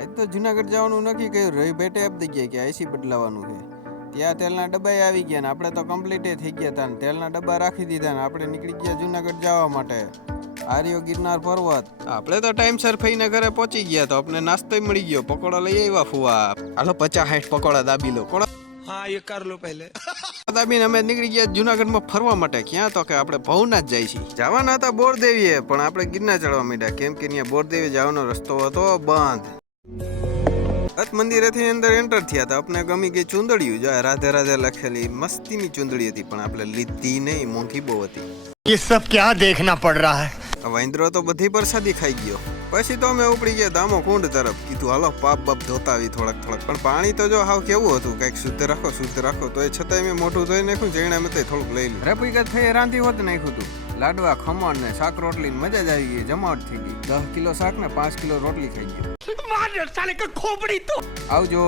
આજ તો જુનાગઢ જવાનું નક્કી કર્યું. રહી ભેટે આપી દઈ ગયા કે આઈસી બદલાવાનું છે. ત્યાં તેલના ડબ્બા આવી ગયા ને આપણે તો કમ્પ્લીટે થઈ ગયા હતા ને તેલના ડબ્બા રાખી દીધા ને આપણે નીકળી ગયા જુનાગઢ જવા માટે. આર્યો ગિરનાર પર્વત. આપણે તો ટાઈમસર ફઈને ઘરે પહોંચી ગયા તો આપણે નાસ્તો મળી ગયો. પકોડા લઈ આવ્યા ફુવા. હાલો 50-60 પકોડા દાબી લો. हाँ ये कर लो पहले. દાબીને અમે નીકળી ગયા જુનાગઢમાં ફરવા માટે. ક્યાં તો કે આપણે ભવનાથ જાય છીએ. જવાના હતા બોરદેવીએ પણ આપણે ગિરનાર ચડવા માંડ્યા કેમ કે ત્યાં બોરદેવી જવાનો રસ્તો હતો બંધ. દત્ત મંદિરેથી અંદર એન્ટર થયા હતા. આપણે ગમી ગઈ ચુંદડીયું. જો રાધે રાધે લખેલી મસ્તીની ચુંદડી હતી પણ આપણે લીધી નહીં, મોંઘી બહુ હતી. ये सब क्या देखना पड़ रहा है. વાંદરો તો બધી પ્રસાદી ખાઈ ગયો. પછી તો અમે ઉપડી ગયા દામો કુંડ તરફ. કીધું હાલો પાપ બાપ ધોતા આવી થોડાક પણ પાણી તો જો હાવ કેવું હતું, કઈક શુદ્ધ રાખો તો એ છતાંય મેં મોઢું ધોઈ નાખ્યું. જઈને મેં થોડુંક લઈ લીધું. રપીકત થઈ રાંધી હોત નાખ્યું હતું. લાડવા, ખમણ ને શાક રોટલી મજા જ આવી ગઈ. જમાવટ થઈ ગઈ. 10 કિલો શાક ને 5 કિલો રોટલી ખાઈ ગઈ. આવજો.